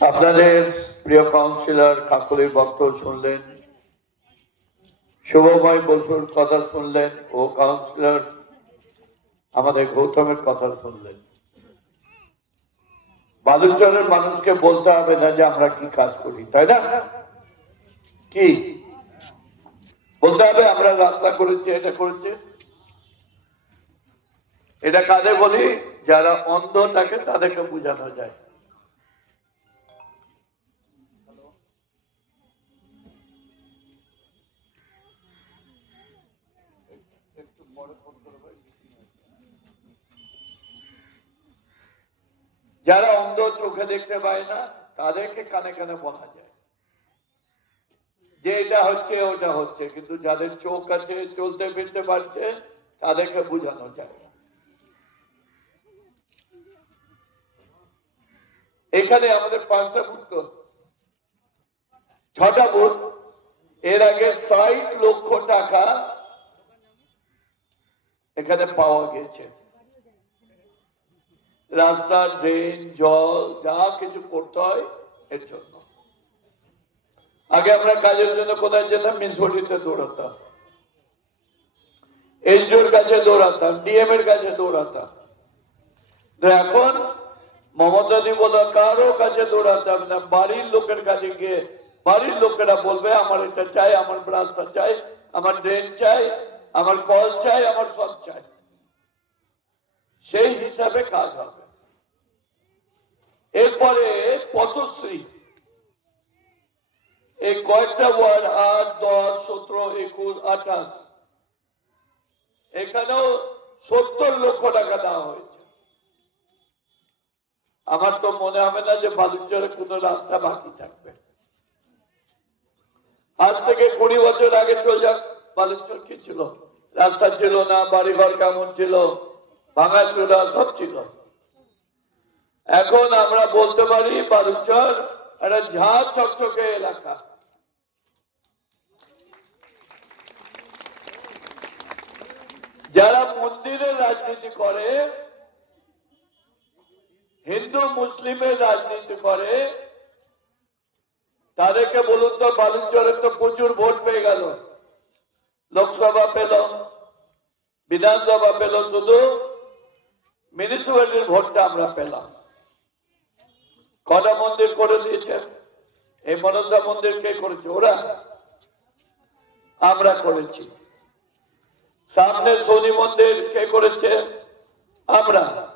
আপনাদের প্রিয় কাউন্সিলর কাকুলির বক্তব্য শুনলেন, শুভময় বসুর কথা শুনলেন ও কাউন্সিলর আমাদের গৌতমের কথা শুনলেন। বালুচরের মানুষকে বলতে হবে না যে আমরা কি কাজ করি, তাই না? কি? বলতে হবে আমরা রাস্তা করেছি, এটা করেছে। এটা কাদের বলি? যারা অন্ধ থাকে তাদেরকে বোঝানো যায়। যারা অন্ধ চোখে দেখতে পায় না, তাদেরকে কানে কানে বলা যায়। যে এটা হচ্ছে, ওটা হচ্ছে, কিন্তু যাদের চোখ আছে, চলতে ফিরতে পারছে, তাদেরকে বোঝানো যায়। এখানে আমাদের পাঁচটা বুথ তো ছটা বুথ এর আগে ষাট লক্ষ টাকা এখানে পাওয়া গেছে রাস্তা ড্রেন জল, যা কিছু করতে হয় এর জন্য। আগে আমরা কাজের জন্য কোথায় যেতাম? মিউনিসিপালিটিতে দৌড়াতাম। এনজিওর কাছে দৌড়াতাম, ডিএম এর কাছে দৌড়াতাম। তো এখন মমতাদি বলা কারও কাছে দৌড়াতাম না, বাড়ির লোকের কাছে গিয়ে বাড়ির লোকেরা বলবে, আমার এটা চাই, আমার রাস্তা চাই, আমার ড্রেন চাই, আমার কল চাই, আমার সব চাই। সেই হিসাবে কাজ হবে। এরপরে পথশ্রী এই কয়েকটা ওয়ার্ড, আট, দশ, সতেরো, একুশ, আঠাশ। এখানেও সত্তর লক্ষ টাকা দেওয়া হয়েছে। আমার তো মনে হবে না যে বালুচরে কোন রাস্তা বাকি থাকবে। আজ থেকে কুড়ি বছর আগে চলে যাক, বালুচর কি ছিল? রাস্তা ছিল না, বাড়িঘর কেমন ছিল? ভাঙা চূড়া সব ছিল। এখন আমরা বলতে পারি, বালুচর, একটা ঝা চকচকে এলাকা। যারা মন্দিরের রাজনীতি করে, হিন্দু, মুসলিমের রাজনীতি করে, তাদেরকে বলুন তো, বালুচরে তো প্রচুর ভোট পেয়ে গেল। লোকসভা পেল, বিধানসভা পেল শুধু মিউনিসিপালিটির ভোটটা আমরা পেলাম। কটা মন্দির করে দিয়েছেন। এই মনন্দা মন্দির কে করেছে? ওরা। আমরা করেছি। সামনে শনি মন্দির কে করেছে? আমরা।